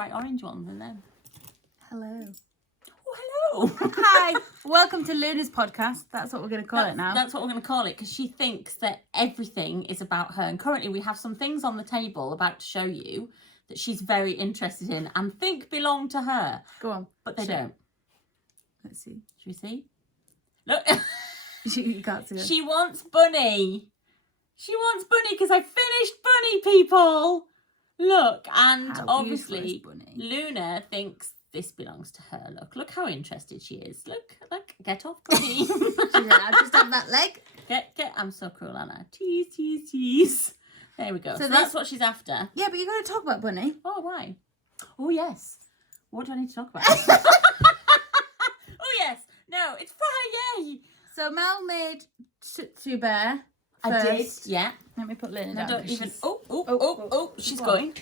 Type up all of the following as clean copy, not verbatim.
bright orange ones in them. Hello. Oh, hello. Hi. Welcome to Luna's podcast. That's what we're going to call it now. That's what we're going to call it, because she thinks that everything is about her. And currently we have some things on the table about to show you that she's very interested in and think belong to her. Go on. But they don't. Let's see. Should we see? Look. You can't see it. She wants Bunny. She wants Bunny because I finished Bunny, people. Look, and How obviously beautiful is Bunny? Luna thinks this belongs to her. Look how interested she is. Look, get off Bunny. She's like, I just have that leg. Get. I'm so cruel, Anna. Tease. There we go. So that's what she's after. Yeah, but you've got to talk about Bunny. Oh, why? Oh, yes. What do I need to talk about? Oh, yes. No, it's Friday. So Mel made Tutsu Bear first. I did, yeah. Let me put Luna No, down. don't even. She's... Oh, she's going.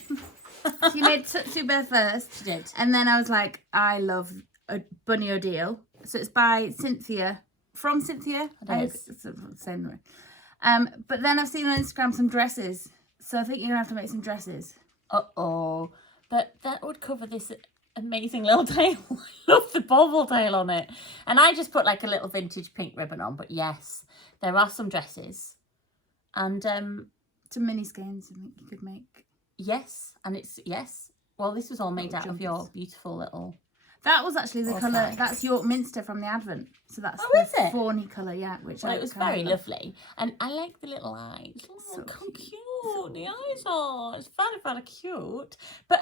She made Tutsu Bear first. She did. And then I was like, I love a Bunny Ordeal. So it's by Cynthia. From Cynthia? It is. It's the same way. But then I've seen on Instagram some dresses. So I think you're going to have to make some dresses. Uh-oh. But that would cover this amazing little tail. I love the bobble tail on it. And I just put like a little vintage pink ribbon on. But yes, there are some dresses. And Some mini skeins I think you could make. yes. And it's, yes. Well, this was all made Little out of your beautiful little... That was actually the Or colour. type. That's York Minster from the Advent. So that's Oh, the is it? fawny colour, yeah. Which Well, I it was kinda very love. lovely. And I like the little eyes. Oh, So how cute. cute. So The eyes are. It's very cute. But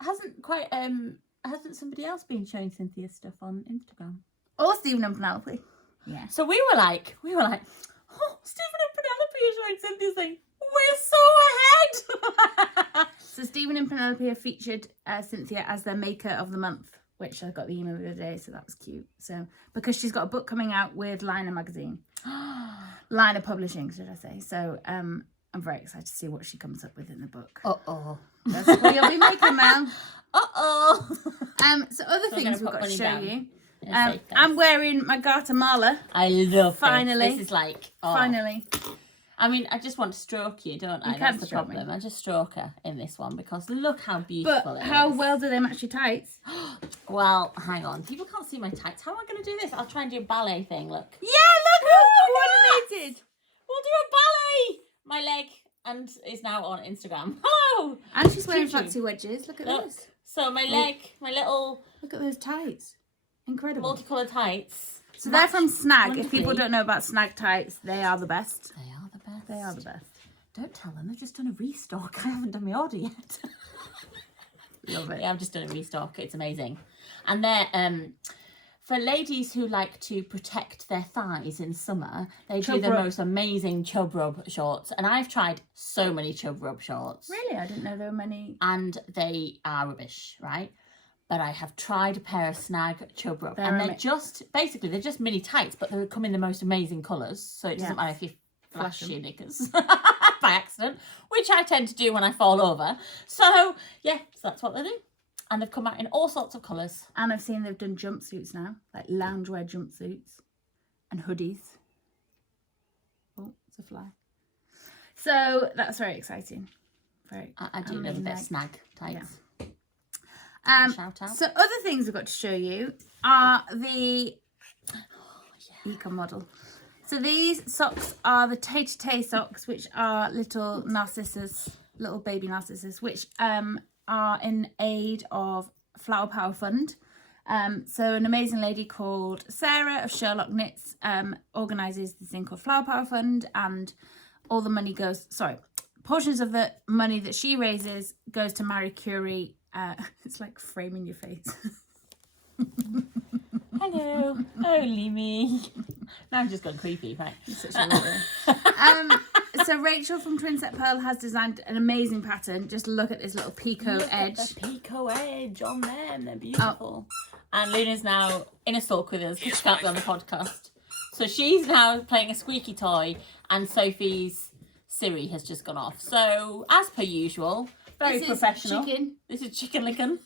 hasn't somebody else been showing Cynthia's stuff on Instagram? Or Stephen and Penelope. Yeah. So we were like, oh, Stephen and Penelope are showing Cynthia's thing. We're so ahead. So Stephen and Penelope have featured Cynthia as their maker of the month, which I got the email the other day, so that was cute. So because she's got a book coming out with Liner magazine, Liner Publishing, should I say? So I'm very excited to see what she comes up with in the book. Uh-oh. That's what you'll be making, Mel. Uh-oh. So other So we're things gonna we've put got to money show down. you. In a safe I'm place. wearing my Guatemala. I love Finally. This is like, oh. Finally. I mean, I just want to stroke you, don't I? You That's can the stroke me. problem. I just stroke her in this one because look how beautiful But it how is. well do they match your tights? Well, hang on. People can't see my tights. How am I going to do this? I'll try and do a ballet thing. Look. Yeah, look how Yes! coordinated. We'll do a ballet. My leg and is now on Instagram. Hello. And she's wearing Choo-choo. fancy wedges. Look at Look. this. So my leg, my little Look at those tights. Incredible. multicoloured tights. So they're from Snag. If wonderfully. people don't know about Snag tights, they are the best. They are the best. They are the best. Don't tell them. They've just done a restock. I haven't done my order yet. Love it. Yeah, I've just done a restock. It's amazing. And they're for ladies who like to protect their thighs in summer, they do Chub the rub. most amazing chub rub shorts. And I've tried so many chub rub shorts. Really? I didn't know there were many. And they are rubbish, right? But I have tried a pair of Snag chub rub. They're And they're ama- just, basically, they're just mini tights, but they come in the most amazing colours. So it doesn't Yeah. matter if you flash Flash 'em. your knickers by accident, which I tend to do when I fall over. So, yeah, so that's what they do. And they've come out in all sorts of colours. And I've seen they've done jumpsuits now, like loungewear jumpsuits and hoodies. Oh, it's a fly. So that's very exciting. Very. I do love a bit of Snag tights. Shout out. So other things we've got to show you are the Econ model. So these socks are the Tay-to-Tay socks, which are little narcissus, little baby narcissus, which are in aid of Flower Power Fund. So an amazing lady called Sarah of Sherlock Knits organises this thing called Flower Power Fund, and all the money goes, portions of the money that she raises goes to Marie Curie. It's like framing your face. Hello, only me. Now I'm just gone creepy, right? Such a little. So Rachel from Twinset Pearl has designed an amazing pattern. Just look at this little picot edge. The picot edge on them, they're beautiful. And Luna's now in a sulk with us because she can't be on the podcast. So she's now playing a squeaky toy, and Sophie's Siri has just gone off. So, as per usual, very This is professional. chicken. This is chicken licking.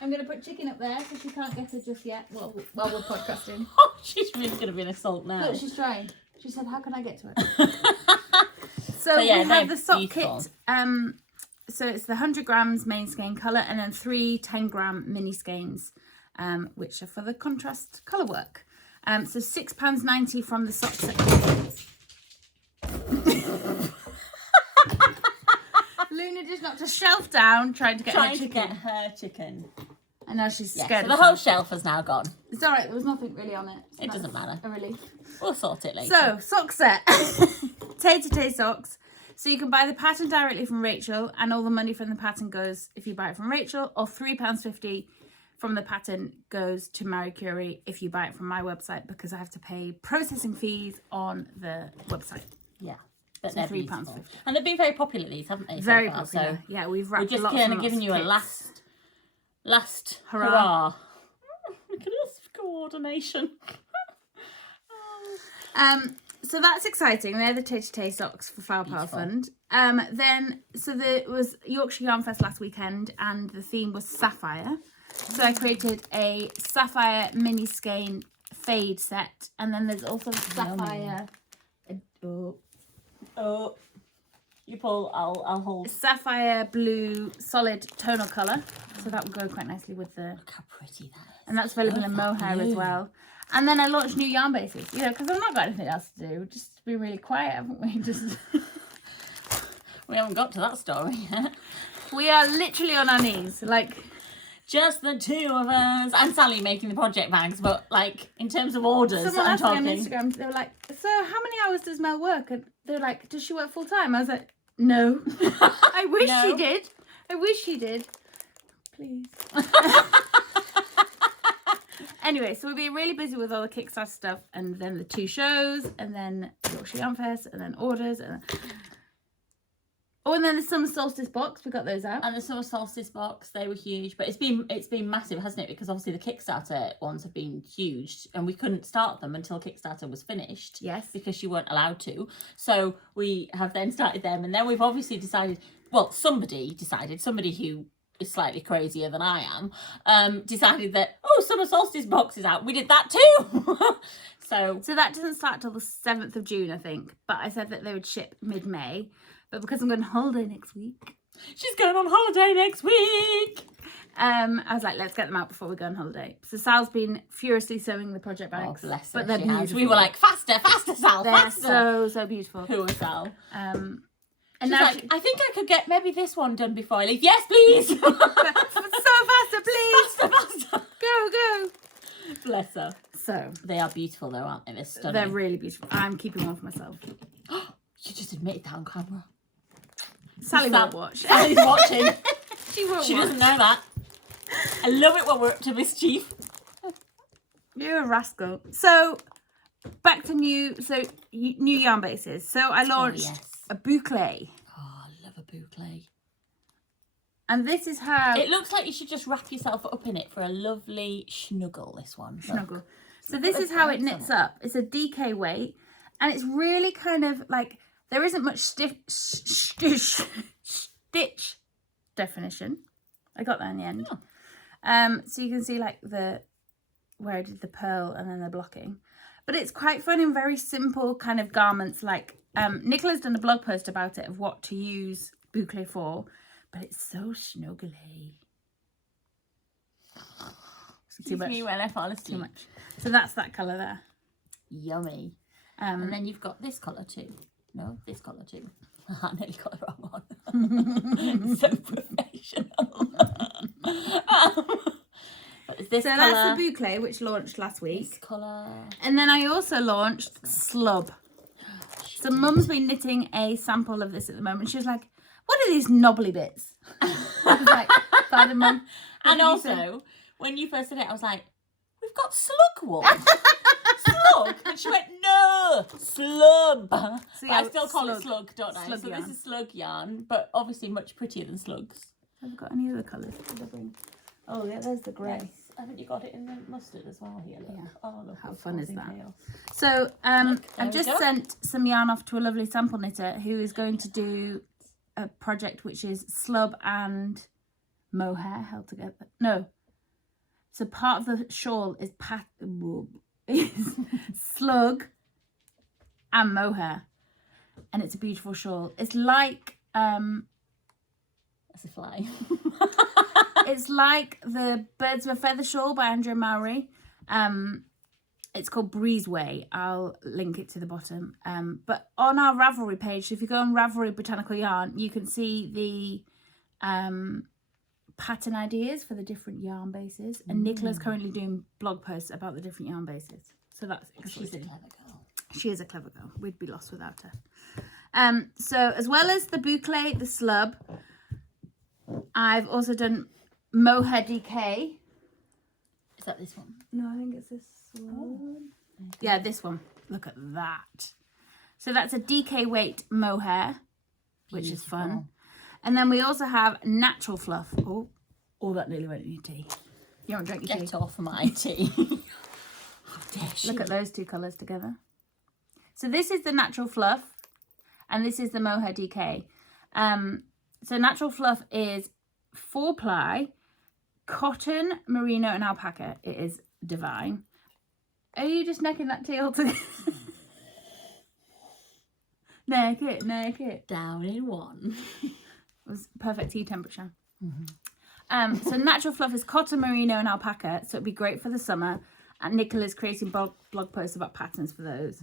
I'm going to put chicken up there so she can't get it just yet while we're podcasting. Oh, she's really going to be an assault now. Look, she's trying. She said, how can I get to it? So yeah, we they're have the sock beautiful. kit so it's the 100 grams main skein colour and then 3 10-gram mini skeins, which are for the contrast colour work. So £6.90 from the sock section. Luna just knocked a shelf down trying to get her chicken. And now she's scared. So the whole shelf has now gone. It's all right. There was nothing really on it. So it doesn't matter. A relief. We'll sort it later. So, sock set. Tay socks. So you can buy the pattern directly from Rachel, and all the money from the pattern goes if you buy it from Rachel, or £3.50 from the pattern goes to Marie Curie if you buy it from my website, because I have to pay processing fees on the website. Yeah. But so they're £3.50. And they've been very popular, these, haven't they? Very so far? popular. So yeah, we've wrapped just lots kind and of given lots you of a last hurrah. Look at us, coordination. So that's exciting. They're the Tay socks for Flower Power Fund. So there was Yorkshire Yarn Fest last weekend, and the theme was sapphire. So I created a sapphire mini skein fade set, and then there's also sapphire. Oh, you pull. I'll hold. Sapphire blue solid tonal colour, so that will go quite nicely with the. Look how pretty that is. And that's available in mohair as well. And then I launched new yarn bases, because I've not got anything else to do. Just been really quiet, haven't we? Just we haven't got to that story yet. We are literally on our knees, just the two of us. And Sally making the project bags, but in terms of orders, someone I'm asked me talking. on Instagram, they were like, so how many hours does Mel work? And they were like, does she work full time? I was like, no. I wish she did. I wish she did. Please. Anyway, so we've been really busy with all the Kickstarter stuff, and then the 2 shows, and then Yorkshire Yarn Fest, and then orders, and then the Summer Solstice box. We got those out. And the Summer Solstice box, they were huge, but it's been massive, hasn't it? Because obviously the Kickstarter ones have been huge, and we couldn't start them until Kickstarter was finished. Yes. Because you weren't allowed to. So we have then started them, and then we've obviously decided. Well, somebody who is slightly crazier than I am, decided that, Summer Solstice box is out. We did that too. So that doesn't start till the 7th of June, I think. But I said that they would ship mid-May. But because I'm going on holiday next week. She's going on holiday next week. I was like, let's get them out before we go on holiday. So Sal's been furiously sewing the project bags. Oh, bless her. But they're beautiful. We were like, faster, Sal, they're faster. so beautiful. Who was Sal? And she's now like, I think I could get maybe this one done before I leave. Yes, please. So faster, please. Faster. Go. Bless her. So they are beautiful though, aren't they? They're stunning. They're really beautiful. I'm keeping one for myself. You just admitted that on camera. Sally won't watch. Sally's watching. She won't watch. She doesn't know that. I love it when we're up to mischief. You're a rascal. So back to new yarn bases. So I launched a boucle. Oh, I love a boucle. And this is how it looks like you should just wrap yourself up in it for a lovely snuggle. This one. Snuggle. So this is how it knits up. It's a DK weight, and it's really kind of like there isn't much stitch definition. I got that in the end. Oh. So you can see where I did the pearl and then the blocking. But it's quite fun in very simple kind of garments. Nicola's done a blog post about it of what to use boucle for, but it's so snuggly. Too much. Me when I fall asleep. Too much. So that's that colour there. Yummy. And then you've got this colour too. No, this colour too. I nearly got the wrong one. So professional. But this colour, that's the boucle, which launched last week. This colour. And then I also launched Slub. So Mum's been knitting a sample of this at the moment. She was like, what are these knobbly bits? I was like, pardon, Mum. And also, when you first said it, I was like, we've got slug wool. Slug? And she went, no, slub. So yeah, I still call it slug, don't I? So yarn. This is slug yarn, but obviously much prettier than slugs. Have I got any other colours? Oh, yeah, there's the grey. Yes. Haven't you got it in the mustard as well here? Look. Yeah. Oh, look. How fun is that? Chaos. So I've just sent some yarn off to a lovely sample knitter who is going to do a project which is slub and mohair held together. No. So part of the shawl is slug and mohair. And it's a beautiful shawl. It's like As a fly. It's like the Birds of a Feather shawl by Andrea Mowry. It's called Breezeway. I'll link it to the bottom. But on our Ravelry page, so if you go on Ravelry Botanical Yarn, you can see the pattern ideas for the different yarn bases. And Nicola's currently doing blog posts about the different yarn bases. So that's She's a exciting. clever girl. She is a clever girl. We'd be lost without her. So as well as the boucle, the slub, I've also done mohair DK. Is that this one? No, I think it's this one. Yeah, this one. Look at that. So that's a DK weight mohair, which is fun. And then we also have natural fluff. Oh, that nearly went in your tea. You don't drink your tea. Get off my tea. How dare she? Look at those two colours together. So this is the natural fluff, and this is the mohair DK. So natural fluff is 4-ply, cotton, merino, and alpaca. It is divine. Are you just necking that tea all together? Neck it. Down in one. It was perfect tea temperature. So natural fluff is cotton, merino, and alpaca. So it'd be great for the summer. And Nicola's creating blog posts about patterns for those.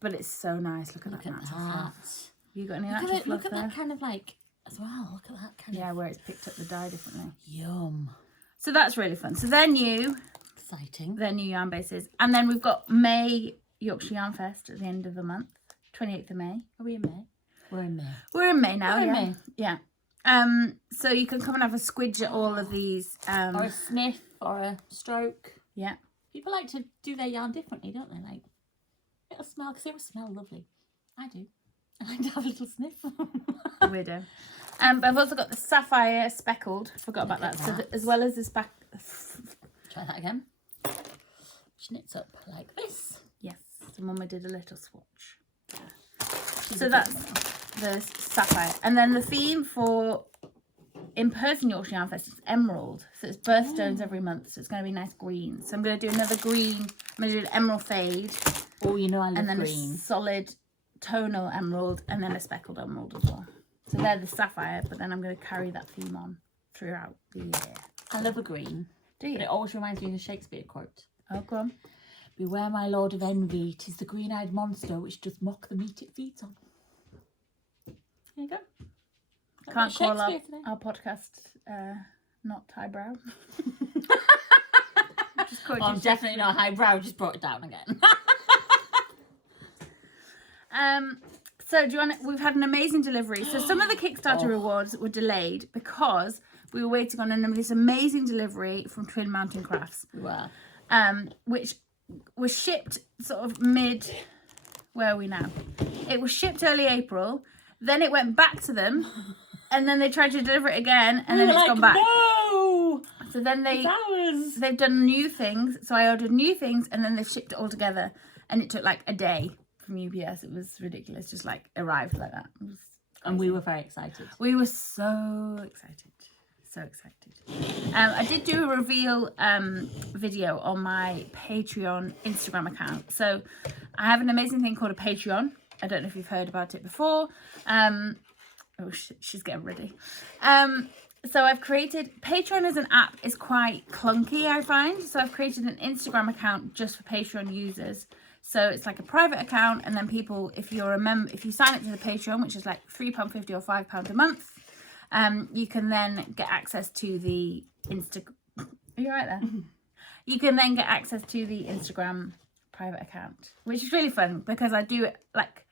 But it's so nice. Look at that natural fluff. You got any natural fluff Look at there? that kind of like, as well. Look at that kind of. Yeah, where it's picked up the dye differently. Yum. So that's really fun. So they're new. Exciting. They're new yarn bases. And then we've got May Yorkshire Yarn Fest at the end of the month. 28th of May. Are we in May? We're in May. We're in May now, We're in yeah. May. Yeah. So you can come and have a squidge at all of these. Or a sniff or a stroke. Yeah. People like to do their yarn differently, don't they? Like, it'll smell, because it will smell lovely. I do. I like to have a little sniff. Weirdo. But I've also got the sapphire speckled. Forgot about that. So as well as this back. Try that again. Which knits up like this. Yes. So Mama did a little swatch. She's So a that's good one. the sapphire. And then the theme for in-person Yorkshire Yarn Fest is emerald. So it's birthstones every month. So it's going to be nice green. So I'm going to do another green. I'm going to do an emerald fade. Oh, you know I love and then green. a solid tonal emerald. And then a speckled emerald as well. So they're the sapphire. But then I'm going to carry that theme on throughout the year. I love a green. Do you? But it always reminds me of a Shakespeare quote. Oh, go on. Beware, my lord of envy, 'tis the green-eyed monster which does mock the meat it feeds on. There you go. Can't call Shakespeare today. our podcast not highbrow. I'm definitely not highbrow, just brought it down again. So do you want? We've had an amazing delivery. So some of the Kickstarter rewards were delayed because we were waiting on this amazing delivery from Twin Mountain Crafts. Wow. Which was shipped sort of where are we now? It was shipped early April, then it went back to them, and then they tried to deliver it again, and then it's gone back. No! So then It's they've done new things. So I ordered new things, and then they've shipped it all together, and it took like a day from UPS. It was ridiculous, just like arrived like that. It was And we were very excited. We were so excited. So excited. I did do a reveal video on my Patreon Instagram account. So I have an amazing thing called a Patreon. I don't know if you've heard about it before. She's getting ready. So I've created, Patreon as an app is quite clunky, I find. So I've created an Instagram account just for Patreon users. So it's like a private account, and then people, if you're a member, if you sign up to the Patreon, which is like £3.50 or £5 a month, you can then get access to the Are you right there? You can then get access to the Instagram private account, which is really fun because I do like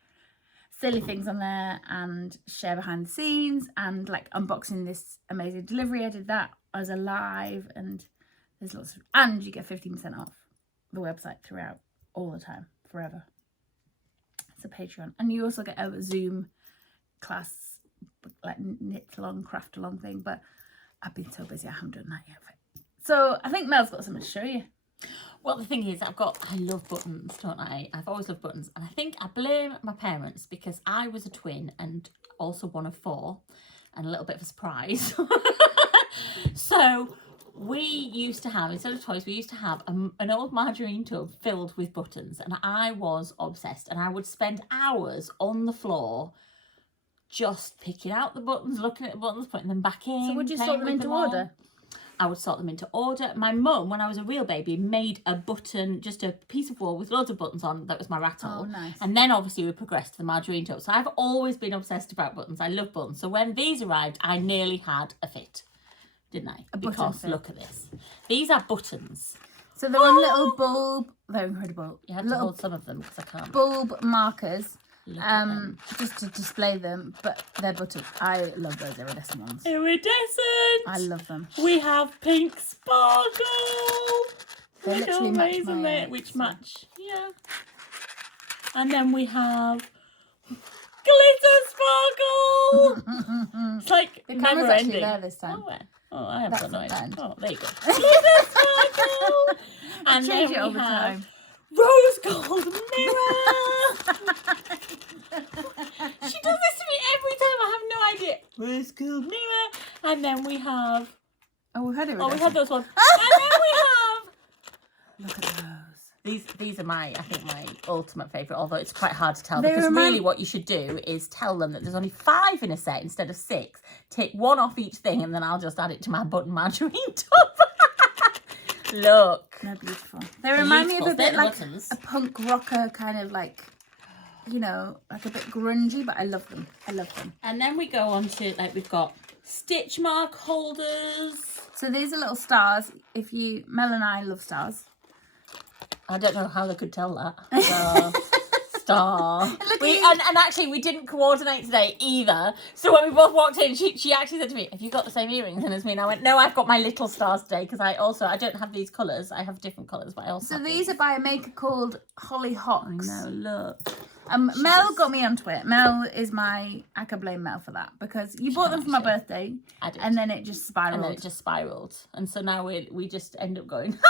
silly things on there and share behind the scenes and like unboxing this amazing delivery. I did that as a live, and there's lots of, and you get 15% off the website throughout all the time, forever. It's a Patreon, and you also get a Zoom class, like knit along, craft along thing, but I've been so busy I haven't done that yet. So I think Mel's got something to show you. Well, the thing is, I love buttons, don't I? I've always loved buttons. And I think I blame my parents because I was a twin and also one of 4 and a little bit of a surprise. So we used to have, instead of toys, we used to have an old margarine tub filled with buttons. And I was obsessed. And I would spend hours on the floor just picking out the buttons, looking at the buttons, putting them back in. So would you playing sort them with into all. order? I would sort them into order. My mum, when I was a real baby, made a button, just a piece of wall with loads of buttons on. That was my rattle. Oh, nice. And then obviously we progressed to the margarine top. So I've always been obsessed about buttons. I love buttons. So when these arrived, I nearly had a fit, didn't I? Because look at this. These are buttons. So they're on little bulb. They're incredible. You have to hold some of them because I can't. Bulb markers. Look at them. Just to display them, but they're buttons. I love those iridescent ones. Iridescent. I love them. We have pink sparkle. They literally match my which match. Yeah. And then we have glitter sparkle. It's like The never camera's actually ending. there this time. Oh, where? Oh, I have That's got no the idea. band. Oh, there you go. Glitter sparkle. And Change then it all we the have time. rose gold mirror. She does this to me every time. I have no idea. Rose gold mirror. And then we have. Oh, we've had it. Oh, we had those ones. And then we have. Look at those. These are I think my ultimate favourite, although it's quite hard to tell They because remind- really what you should do is tell them that there's only 5 in a set instead of 6. Take 1 off each thing and then I'll just add it to my button margarine top. Look. They're beautiful. They remind me of a They're bit the like buttons. a punk rocker kind of like, you know, like a bit grungy, but I love them. I love them. And then we go on to, like, we've got stitch mark holders. So these are little stars. Mel and I love stars. I don't know how they could tell that. Star. And actually, we didn't coordinate today either. So when we both walked in, she actually said to me, "Have you got the same earrings?" And as me, and I went, "No, I've got my little stars today because I don't have these colours. I have different colours, but I also." So have these are by a maker called Holly Hawks. No, look. Mel got me onto it. Mel is I can blame Mel for that because you bought them for my birthday. I did. And then it just spiraled. And then it just spiraled. And so now we just end up going, matchy.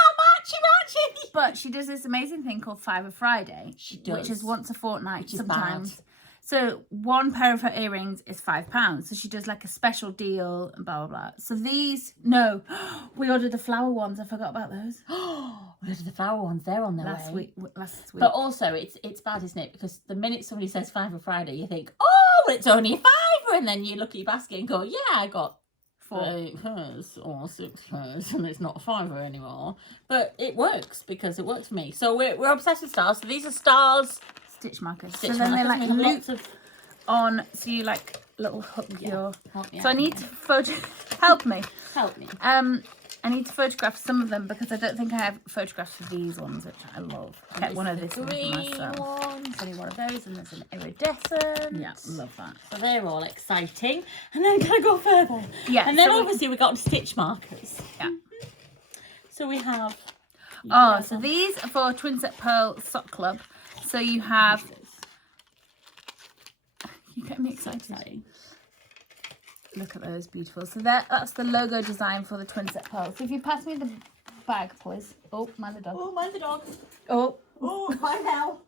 But she does this amazing thing called Fiver Friday. She does. Which is once a fortnight Which is sometimes. bad. So one pair of her earrings is £5. So she does like a special deal and blah, blah, blah. So we ordered the flower ones. I forgot about those. We ordered the flower ones. They're on their Last way. week. But also, it's bad, isn't it? Because the minute somebody says Fiver Friday, you think, oh, it's only a £5. And then you look at your basket and go, yeah, I got 8 pairs or 6 pairs, and it's not a £5 anymore. But it works because it works for me. So we're obsessed with stars. So these are stars. Stitch markers. Stitch so then they markers. like We have loop lots of. on. So you like little hook your. Help me So I out need here. to help me. Help me. I need to photograph some of them because I don't think I have photographs of these ones, which I love. I kept one of this one for green myself. ones, only one of those, and there's an iridescent. Yeah, love that. So they're all exciting. And then can I go further? Yeah. And then so obviously we got stitch markers. Yeah. So we have. So these are for Twin Set Pearl Sock Club. So you have. You get me excited. Look at those, beautiful. So that's the logo design for the Twin Set Pearl. So if you pass me the bag, please. Oh, mind the dog. Oh, mind the dog. Oh. Oh, my hell.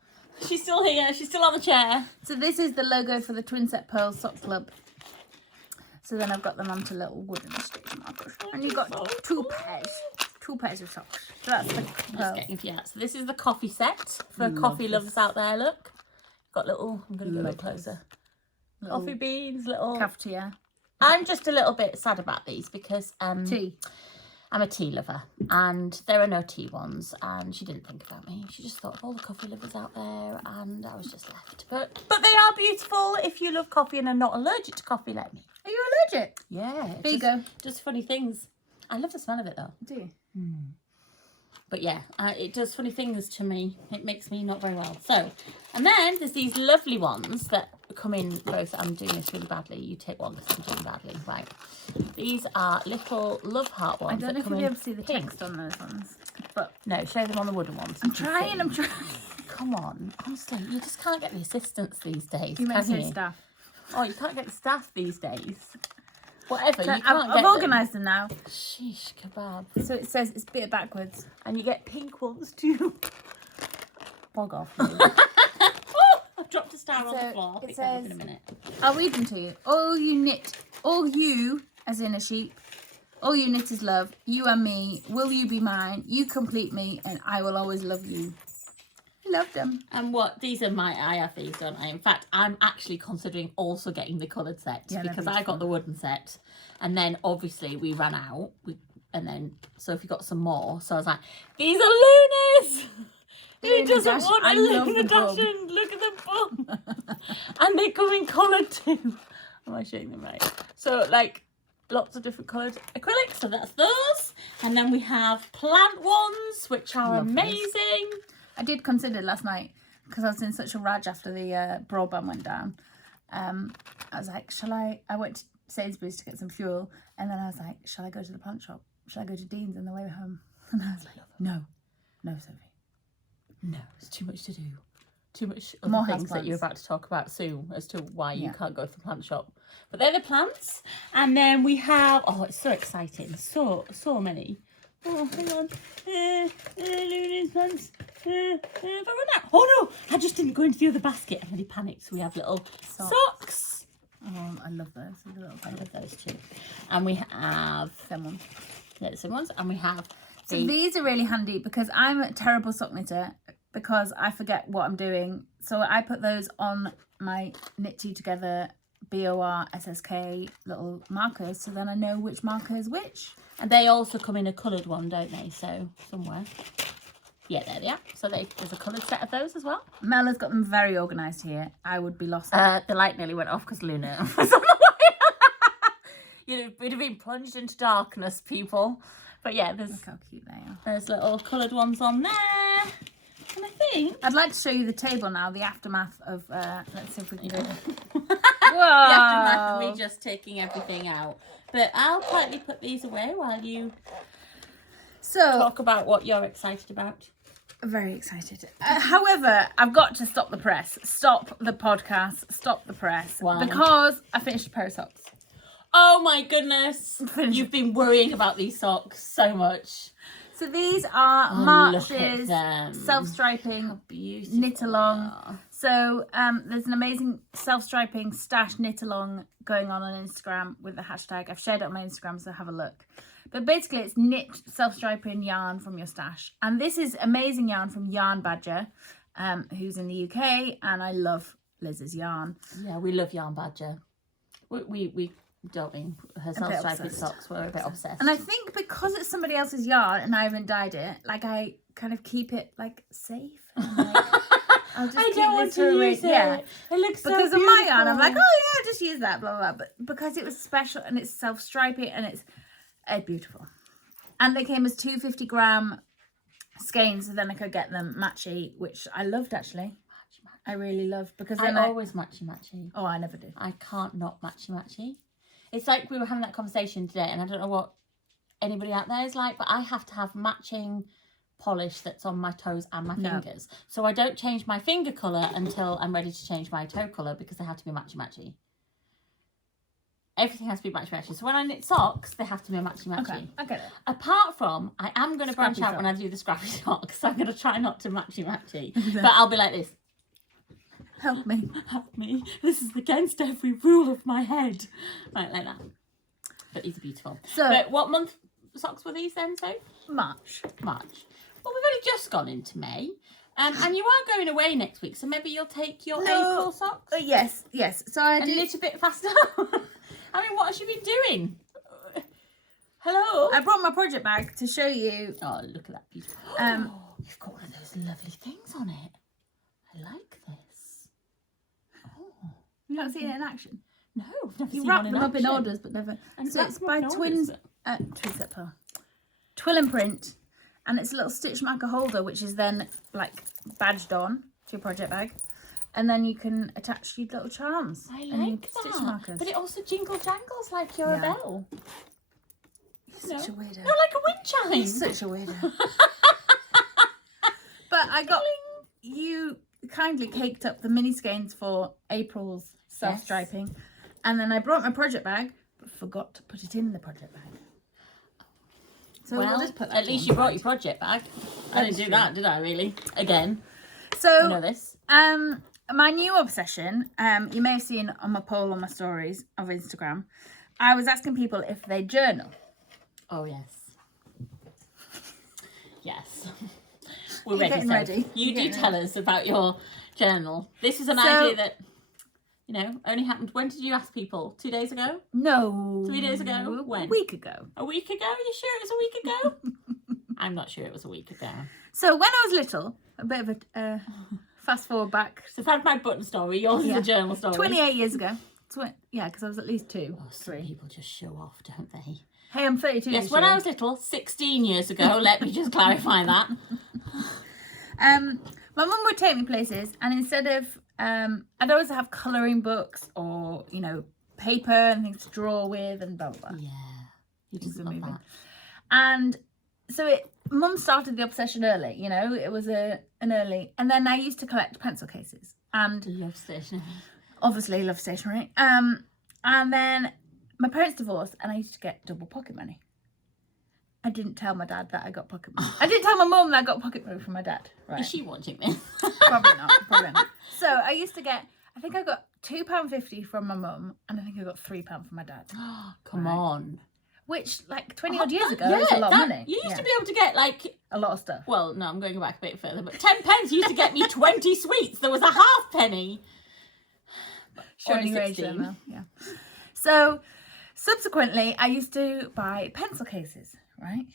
She's still here. She's still on the chair. So this is the logo for the Twin Set Pearl Sock Club. So then I've got them onto little wooden stitch markers. And you've got two pairs of socks. So that's the pearl. So this is the coffee set for coffee lovers out there. Look. Got little, I'm going to go a bit closer. Coffee beans, little. Cafetiere. I'm just a little bit sad about these because Tea. I'm a tea lover and there are no tea ones, and she didn't think about me. She just thought of all the coffee lovers out there, and I was just left. But they are beautiful if you love coffee and are not allergic to coffee like me. Are you allergic? Yeah. There you go. Just funny things. I love the smell of it though. Do you? But yeah, it does funny things to me. It makes me not very well. So, and then there's these lovely ones that come in both. I'm doing this really badly. You take one because I'm doing badly. Right. These are little love heart ones. I don't know if come you'll be in able to see the pink. text on those ones. But No, show them on the wooden ones. I'm trying. Come on. Honestly, you just can't get the assistants these days, You meant can to you? staff. Oh, you can't get the staff these days. Whatever, So you can't I've get organised them now. Sheesh kebab. So it says it's bit backwards. And you get pink ones too. Bog off. Oh, I've dropped a star on So the floor. it Pick that up says- in a minute. I'll read them to you. All you, as in a sheep, all you knit is love. You and me, will you be mine? You complete me, and I will always love you. I loved them. And I have these, don't I? In fact, I'm actually considering also getting the coloured set because I got the wooden set, and then obviously we ran out. And then Sophie got some more, so I was like, "These are Luna's." Who doesn't want a Luna Dachshund? Look at the bum. And they come in coloured too. Am I showing them right? So like lots of different coloured acrylics. So that's those. And then we have plant ones, which are amazing. I did consider last night because I was in such a rage after the broadband went down. I was like, I went to Sainsbury's to get some fuel, and then I was like, shall I go to the plant shop? Shall I go to Dean's on the way home? And I was like, no, Sophie. No, it's too much to do. Too much other things that you're about to talk about soon as to why you can't go to the plant shop. But they're the plants. And then we have, it's so exciting. So many. Oh, hang on. Luna's plants. Oh no, I just didn't go into the other basket. I really panicked. So we have little socks. Oh, I love those. I love those too. And we have them ones. Yeah, the same ones. And we have So these are really handy because I'm a terrible sock knitter because I forget what I'm doing. So I put those on my Knit Two Together BOR SSK little markers, so then I know which marker is which. And they also come in a coloured one, don't they? So somewhere. Yeah, there they are. So there's a coloured set of those as well. Mel has got them very organised here. I would be lost. The light nearly went off because Luna was on the way. You'd have been plunged into darkness, people. But yeah, look how cute they are. There's little coloured ones on there. And I think I'd like to show you the table now, the aftermath of let's see if we can do it. Whoa. The aftermath of me just taking everything out. But I'll quietly put these away while you talk about what you're excited about. Very excited. However, I've got to stop the press. Stop the podcast. Stop the press. Why? Because I finished a pair of socks. Oh my goodness. You've been worrying about these socks so much. So these are March's self-striping knit along. So there's an amazing self-striping stash knit along going on Instagram with the hashtag. I've shared it on my Instagram, so have a look. But basically it's knit self-striping yarn from your stash. And this is amazing yarn from Yarn Badger, who's in the UK, and I love Liz's yarn. Yeah, we love Yarn Badger. We don't we? Her self-striping socks were a bit obsessed. And I think because it's somebody else's yarn and I haven't dyed it, like I kind of keep it like safe. And, like, I'll just keep this for a Yeah, it looks so because beautiful. of my yarn, I'm like, oh yeah, I'll just use that, blah blah. But because it was special and it's self-striping and it's beautiful, and they came as 250-gram skeins, so then I could get them matchy, which I loved actually. I really love because then I always matchy. Oh, I never do. I can't not matchy. It's like we were having that conversation today, and I don't know what anybody out there is like, but I have to have matching polish that's on my toes and my fingers. So I don't change my finger colour until I'm ready to change my toe colour because they have to be matchy. Everything has to be matchy. So when I knit socks, they have to be matchy. Okay, I get it. Apart from, I am going to branch out when I do the scrappy socks. I'm going to try not to matchy. But I'll be like this. Help me. Help me. This is against every rule of my head. Right, like that. But these are beautiful. So, but what month socks were these then, so? March. Well, we've only just gone into May. And you are going away next week, so maybe you'll take your April socks? Yes. So I did. A little bit faster. I mean, what has she been doing? Hello? I brought my project bag to show you. Oh, look at that beautiful. You've got one of those lovely things on it. I like this. Oh. You've not seen it in action? No, I've never seen You wrap one them up in action. orders, but never. And so it's by Twill and Print, and it's a little stitch marker holder, which is then like badged on to your project bag, and then you can attach your little charms. I and like that. Stitch markers. But it also jingle jangles like you're a bell. You're such a weirdo. No, like a wind chime. You're such a weirdo. But I got you kindly caked up the mini skeins for April's self-striping, and then I brought my project bag but forgot to put it in the project bag. So well, we'll just put that at least you brought your project bag. I didn't do that, did I, really? Again. So you know this. My new obsession, you may have seen on my poll on my stories of Instagram, I was asking people if they journal. Oh, yes. Yes. We're You're ready, getting Soph. ready. You You're do getting tell us about your journal. This is an idea that, only happened. When did you ask people? 2 days ago? No. 3 days ago? When? A week ago. A week ago? Are you sure it was a week ago? I'm not sure it was a week ago. So when I was little, a bit of a fast forward back. So if I had my button story, yours is a journal story. 28 years ago. Because I was at least 2. Oh, some people just show off, don't they? Hey, I'm 32. Yes, when I was little, 16 years ago, let me just clarify that. My mum would take me places, and instead of I'd always have colouring books or paper and things to draw with and blah blah blah. Yeah, you just love that. And so mum started the obsession early. It was an early, and then I used to collect pencil cases and Love stationery. Obviously love stationery. And then my parents divorced, and I used to get double pocket money. I didn't tell my dad that I got pocket money. I didn't tell my mum that I got pocket money from my dad. Right. Is she watching this? Probably not. So I used to get, I think I got £2.50 from my mum, and I think I got £3 from my dad. Come on. Which, 20 odd years ago, was a lot of money. You used to be able to get, a lot of stuff. Well, no, I'm going back a bit further, but 10 pence used to get me 20 sweets. There was a halfpenny. Showing your age there, Mel. Yeah. So, subsequently, I used to buy pencil cases, right?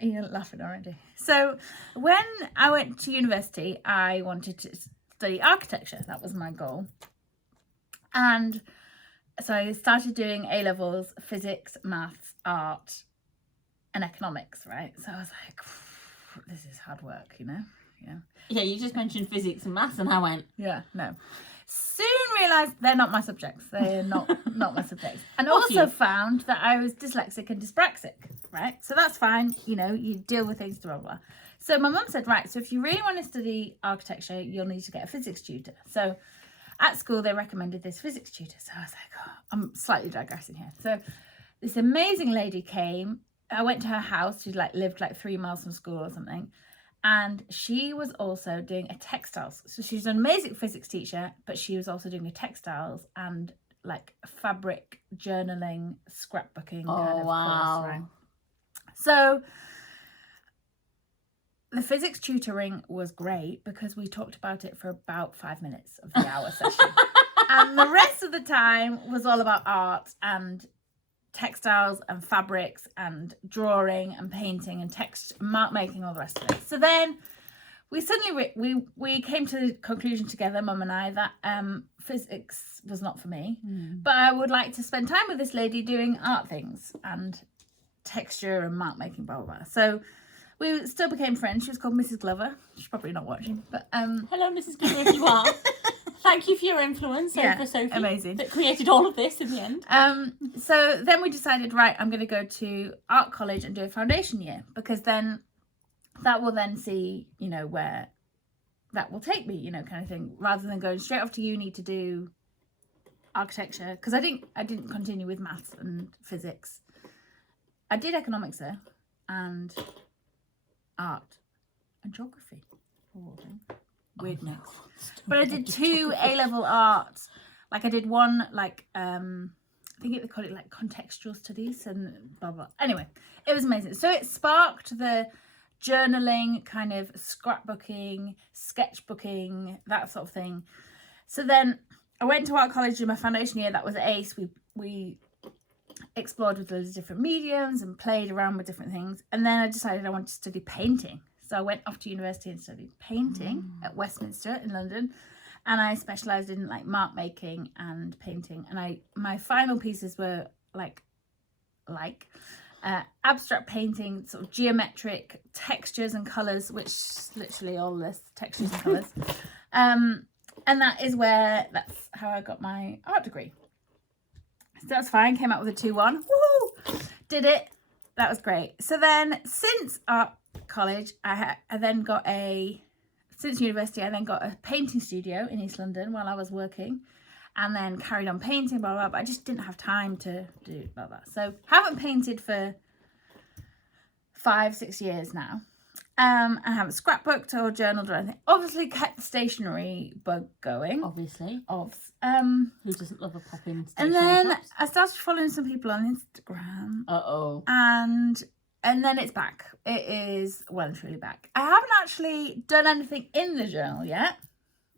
You're laughing already. So, when I went to university, I wanted to study architecture. That was my goal. And so I started doing A-levels, physics, maths, art, and economics, right? So I was like, this is hard work, Yeah. Yeah, you just mentioned physics and maths, and I went, yeah, no. Soon realised they're not my subjects. They're not my subjects. And also found that I was dyslexic and dyspraxic, right? So that's fine. You deal with things, blah, blah. So my mum said, right, so if you really want to study architecture, you'll need to get a physics tutor. So at school, they recommended this physics tutor. So I was like, I'm slightly digressing here. So this amazing lady came. I went to her house. She lived 3 miles from school or something. And she was also doing a textiles. So she's an amazing physics teacher, but she was also doing a textiles and fabric journaling, scrapbooking kind of course, right? So the physics tutoring was great because we talked about it for about 5 minutes of the hour session. And the rest of the time was all about art and textiles and fabrics and drawing and painting and mark making, all the rest of it. So then we suddenly we came to the conclusion together, Mum and I, that physics was not for me, but I would like to spend time with this lady doing art things and texture and mark making, blah blah blah. So we still became friends. She was called Mrs. Glover. She's probably not watching, but hello, Mrs. Glover, if you are. Thank you for your influence over Sophie. Amazing. That created all of this in the end. So then we decided, right, I'm going to go to art college and do a foundation year, because then that will then see, where that will take me, kind of thing, rather than going straight off to uni to do architecture. Because I didn't continue with maths and physics. I did economics though, and art and geography. Weird mix. But I did 2 A-level arts. I did one, I think they call it contextual studies and blah, blah. Anyway, it was amazing. So it sparked the journaling, kind of scrapbooking, sketchbooking, that sort of thing. So then I went to art college in my foundation year. That was ace. We explored with loads of different mediums and played around with different things. And then I decided I wanted to study painting. So I went off to university and studied painting at Westminster in London, and I specialised in mark making and painting. And my final pieces were abstract painting, sort of geometric textures and colours, which literally all this textures and colours. And that's how I got my art degree. So that's fine. Came out with a 2-1. Woo! Did it. That was great. So then, since art college, since university, I then got a painting studio in East London while I was working, and then carried on painting, blah, blah, but I just didn't have time to do blah, blah. So haven't painted for 5-6 years now. I haven't scrapbooked or journaled or anything. Obviously kept the stationery bug going. Obviously. Who doesn't love a pop-in stationery? And then I started following some people on Instagram. Uh-oh. And And then it's back. It is well and truly back. I haven't actually done anything in the journal yet.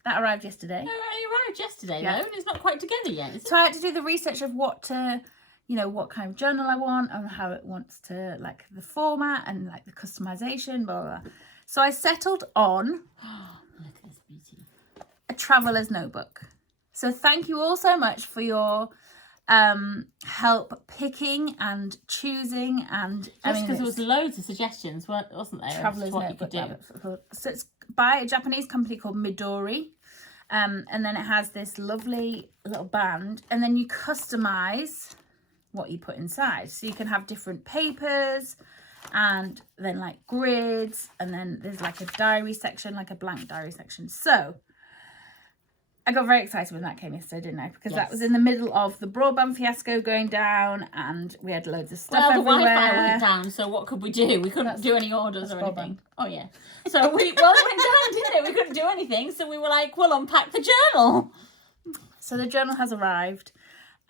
That arrived yesterday. No, it arrived yesterday, Yeah. though, and it's not quite together yet, is it? So I had to do the research of what to, what kind of journal I want and how it wants to, like, the format and, like, the customization, blah, blah, blah. So I settled on Look at this beauty. a traveller's notebook. So thank you all so much for your help picking and choosing, and Just because there was loads of suggestions, wasn't there? Traveller's what you could notebook. do. So it's by a Japanese company called Midori, and then it has this lovely little band, and then you customize what you put inside. So you can have different papers, and then like grids, and then there's like a diary section, like a blank diary section. So I got very excited when that came yesterday, didn't I? Because that was in the middle of the broadband fiasco going down, and we had loads of stuff everywhere. The Wi-Fi went down, so what could we do? We couldn't do any orders or anything. broadband. Oh, yeah. So it went down, didn't it? We couldn't do anything, so we were like, we'll unpack the journal. So the journal has arrived,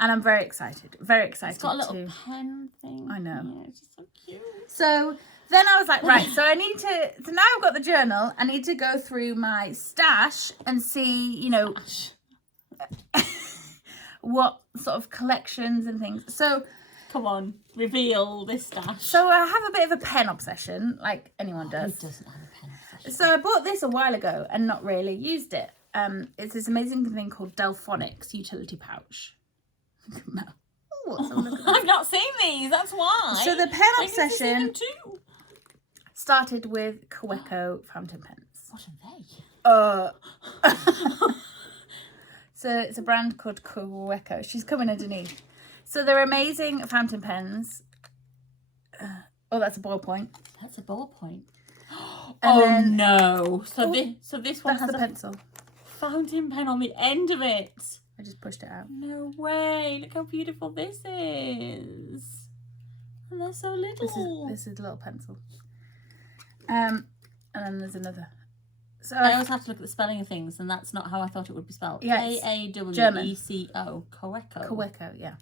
and I'm very excited. Very excited. It's got a little pen thing. I know. Yeah, it's just so cute. So then I was like, right, so I need to, so now I've got the journal, I need to go through my stash and see, what sort of collections and things. So, Come on, reveal this stash. so I have a bit of a pen obsession, like anyone does. Who doesn't have a pen obsession? So I bought this a while ago and not really used it. It's this amazing thing called Delphonics utility pouch. No. What's a look at that? I've not seen these, that's why. So the pen I need to see obsession them too. started with Kaweco fountain pens. What are they? So it's a brand called Kaweco. She's coming underneath. So they're amazing fountain pens. Oh, that's a ballpoint. That's a ballpoint. And Oh then- no! So Oh, this one That's has the a pencil. fountain pen on the end of it. I just pushed it out. No way! Look how beautiful this is. And they're so little. This is a little pencil. And then there's another. So I always have to look at the spelling of things, and that's not how I thought it would be spelled. Yeah, it's K-A-W-E-C-O. Kaweco. Kaweco, yeah.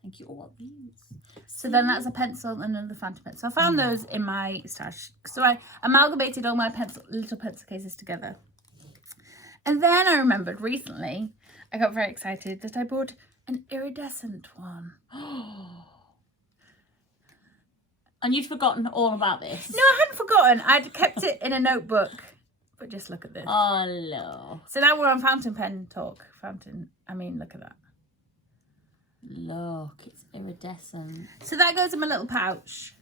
Thank you. All these. So then that's a pencil and another fountain pen. So I found those in my stash. So I amalgamated all my little pencil cases together. And then I remembered recently, I got very excited that I bought an iridescent one. And you'd forgotten all about this. No, I hadn't forgotten. I'd kept it in a notebook. But just look at this. Oh no. So now we're on fountain pen talk. Look at that. Look, it's iridescent. So that goes in my little pouch.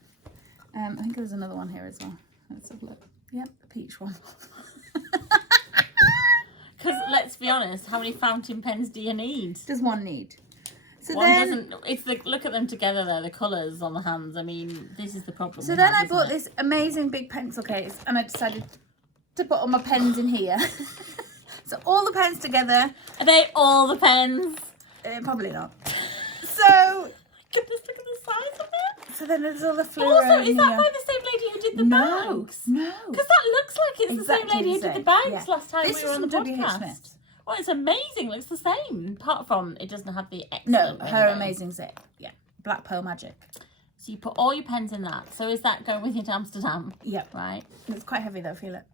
I think there's another one here as well. Let's have a look. Yep, the peach one. Because let's be honest, how many fountain pens do you need? Does one need? So One then, doesn't. It's the look at them together there, the colours on the hands. I mean, this is the problem. so we then have, I bought isn't it? this amazing big pencil case, and I decided to put all my pens in here. So all the pens together. Are they all the pens? Probably not. So Goodness, look at the size of it. then there's all the fluoro Also, in is that here. by the same lady who did the No, bags? no. Because that looks like it's Exactly the same lady who the did the same, bags yeah. last time This we were is on the from WH podcast. Smith. Oh, it's amazing. Looks the same. Apart from it doesn't have the No, excellent her rainbow. amazing zip. Yeah, Black Pearl Magic. So you put all your pens in that. So is that going with you to Amsterdam? Yep. Right. It's quite heavy though, feel it.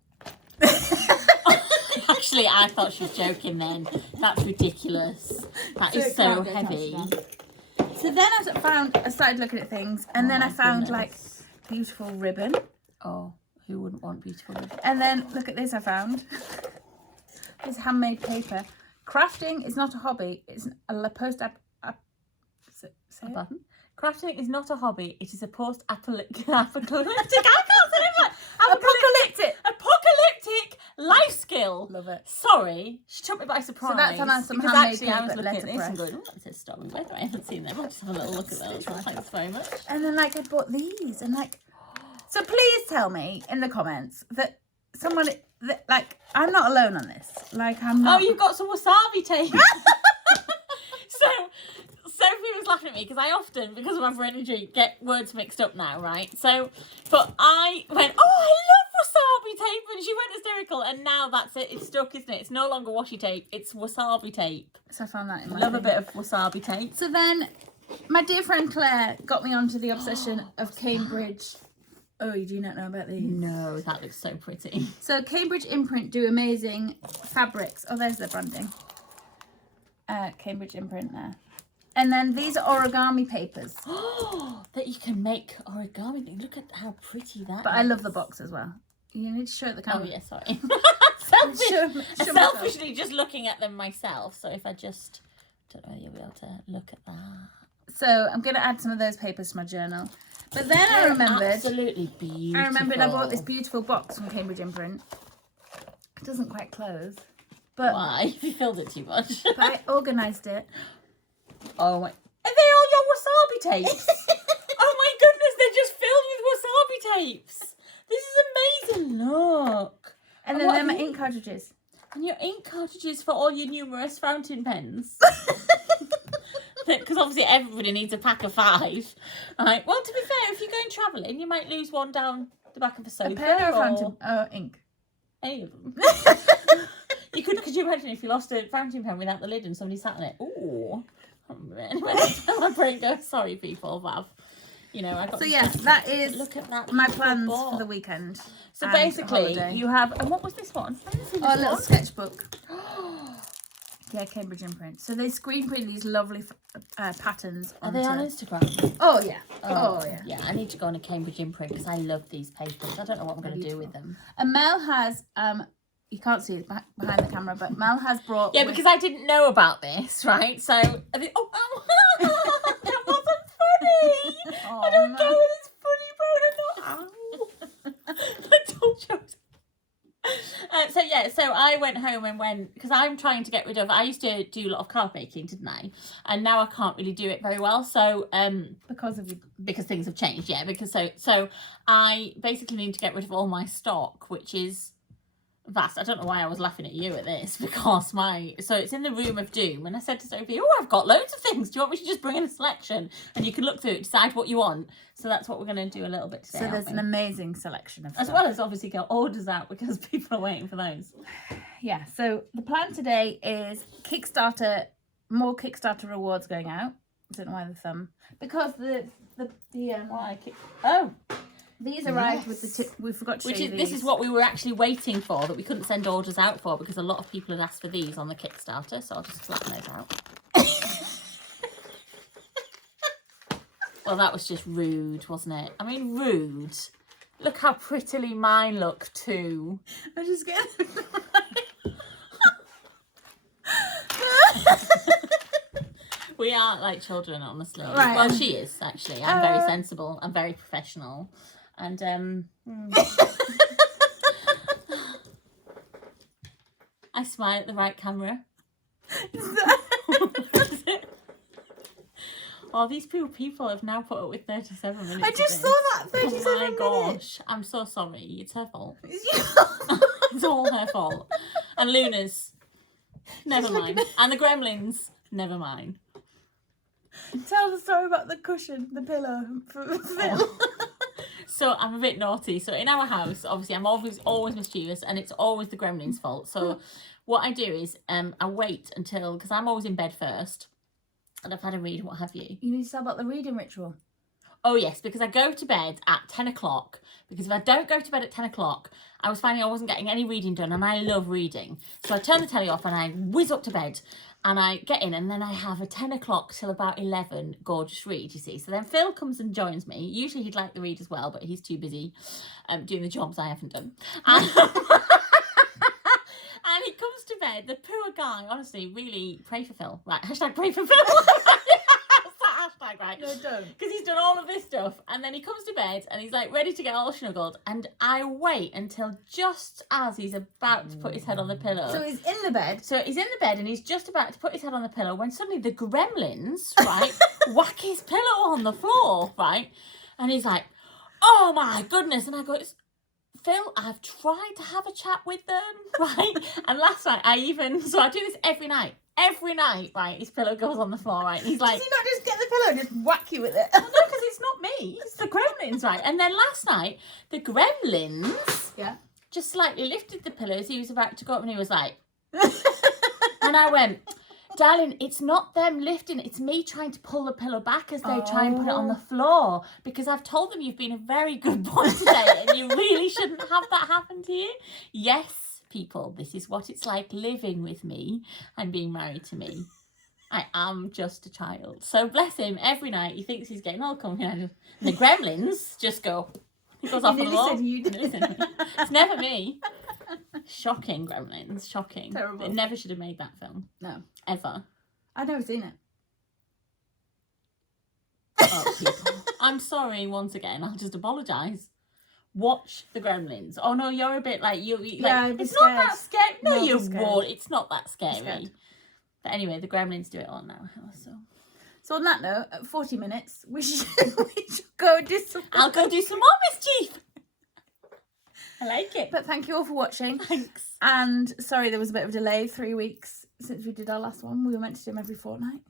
Actually, I thought she was joking then. That's ridiculous. That So is it so can't go to heavy. Amsterdam. So then I started looking at things, and then Oh I my found goodness. like beautiful ribbon. Oh, who wouldn't want beautiful ribbon? And then look at this I found. This handmade paper. Crafting is not a hobby. It's a say it? Pardon? Crafting is not a hobby. It is a post-apocalyptic. I can't say it. Apocalyptic. Apocalyptic life skill. Love it. Sorry, she took me by surprise. So that's on some because handmade actually I was paper, looking at this and letterpress. going, oh, it says stop me. By the way, I haven't seen them. I'll just have a little look at those. Well, thanks very much. And then like I bought these and like, so please tell me in the comments that someone that like I'm not alone on this. Like I'm not. Oh, you've got some wasabi tape. So Sophie was laughing at me because I often, because of my energy, get words mixed up now, right? So, but I went, oh, I love wasabi tape, and she went hysterical, and now that's it. It's stuck, isn't it? It's no longer washi tape. It's wasabi tape. So I found that in my Love a thing. bit of wasabi tape. So then My dear friend Claire got me onto the obsession of Cambridge. Oh, you do not know about these? No, that looks so pretty. So Cambridge Imprint do amazing fabrics. Oh, there's their branding. Cambridge Imprint there. And then these are origami papers. Oh, that you can make origami. Look at how pretty that But is. I love the box as well. You need to show it the camera. Oh, yeah, sorry. Show myself. Selfishly just looking at them myself. So if I just... don't know whether you'll be able to look at that. So I'm going to add some of those papers to my journal. But then I remembered... Absolutely beautiful. I remembered I bought this beautiful box from Cambridge Imprint. It doesn't quite close. But, Why? You filled it too much. but I organised it. Oh my... Are they all your wasabi tapes? Oh my goodness, they're just filled with wasabi tapes. This is amazing. Look. And then what they're my have you- ink cartridges. And your ink cartridges for all your numerous fountain pens. Because obviously everybody needs a pack of 5. Right. Well, to be fair, if you're going travelling, you might lose one down the back of a sofa. A pen or a or fountain? Oh, ink. Any of them. Could you imagine if you lost a fountain pen without the lid and somebody sat on it? Ooh. Anyway, my brain goes, sorry people, but I got... So yes, that is Look at that. my beautiful plans book. for the weekend. So and basically, holiday. you have... And what was this one? I didn't see this Oh, a little one. sketchbook. Yeah, Cambridge Imprint. So they screen print these lovely patterns. Are they on Instagram? Oh yeah. Oh yeah. Yeah, I need to go on a Cambridge Imprint because I love these papers. I don't know what I'm going to do with them. And Mel has you can't see it behind the camera, but Mel has brought. Yeah, because I didn't know about this, right? So I think, oh, that wasn't funny. Oh, I don't no. get it. It's funny, but I told you. So I went home and went, because I'm trying to get rid of, I used to do a lot of card making, didn't I? And now I can't really do it very well. So because things have changed, yeah. Because so I basically need to get rid of all my stock, which is vast. I don't know why I was laughing at you at this, because so it's in the room of doom, and I said to Sophie, oh, I've got loads of things, do you want me to just bring in a selection and you can look through it, decide what you want? So that's what we're going to do a little bit today. So there's an amazing selection of as stuff. well as obviously get orders out because people are waiting for those. Yeah, so the plan today is more Kickstarter rewards going out. I don't know why the thumb, because these arrived with the we forgot to show you these. This is what we were actually waiting for, that we couldn't send orders out for, because a lot of people had asked for these on the Kickstarter, so I'll just flatten those out. Well, that was just rude, wasn't it? I mean, rude. Look how prettily mine look too. I'm just getting. We aren't like children, honestly. Right. Well, she is, actually. I'm very sensible. I'm very professional. And I smile at the right camera. Oh, these poor people have now put up with 37 minutes. I just of saw this. that 37 minutes. Oh my gosh. I'm so sorry. It's her fault. It's all her fault. And Luna's, never mind. And the Gremlins, never mind. Tell the story about the cushion, the pillow for Phil. So I'm a bit naughty. So in our house, obviously, I'm always mischievous, and it's always the Gremlins' fault. So what I do is I wait until, because I'm always in bed first, and I've had a read, what have you. You need to tell about the reading ritual. Oh yes, because I go to bed at 10 o'clock. Because if I don't go to bed at 10 o'clock, I was finding I wasn't getting any reading done, and I love reading. So I turn the telly off and I whiz up to bed, and I get in, and then I have a 10 o'clock till about 11 gorgeous read, you see. So then Phil comes and joins me. Usually he'd like the read as well, but he's too busy doing the jobs I haven't done. And he comes to bed, the poor guy, honestly, really pray for Phil. Right, hashtag pray for Phil. Right? No, don't. Because he's done all of this stuff, and then he comes to bed and he's like ready to get all snuggled, and I wait until just as he's about to put his head on the pillow. So he's in the bed. So he's in the bed and he's just about to put his head on the pillow when suddenly the Gremlins, right, whack his pillow on the floor, right, and he's like, oh my goodness, and I go, Phil, I've tried to have a chat with them, right, and last night so I do this every night, right, his pillow goes on the floor, right, and he's like... Does he not just get the pillow and just whack you with it? No, because it's not me, it's the Gremlins, right, and then last night, the Gremlins just slightly lifted the pillow as he was about to go up, and he was like... And I went, darling, it's not them lifting. It's me trying to pull the pillow back as they try and put it on the floor. Because I've told them you've been a very good boy today and you really shouldn't have that happen to you. Yes, people, this is what it's like living with me and being married to me. I am just a child. So bless him, every night he thinks he's getting all comfy. And the gremlins just go. He goes off on the wall. It's never me. Shocking, gremlins. Shocking. Terrible. They never should have made that film. No. Ever. I've never seen it. Oh, people. I'm sorry once again. I'll just apologise. Watch the Gremlins. Oh no, you're a bit like you. Like, Yeah, it's not that scary. No, you scared. won't. It's not that scary. Scared. But anyway, the Gremlins do it all now. So on that note, at 40 minutes, we should go do some. I'll go do some more mischief. I like it. But thank you all for watching. Thanks. And sorry there was a bit of a delay, 3 weeks since we did our last one. We were meant to do them every fortnight.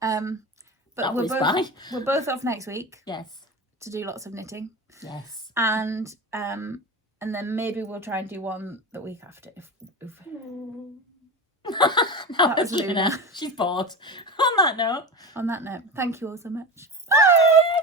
But we're both off next week. Yes. To do lots of knitting. Yes. And then maybe we'll try and do one the week after. If That was Luna. She's bored. On that note, thank you all so much. bye.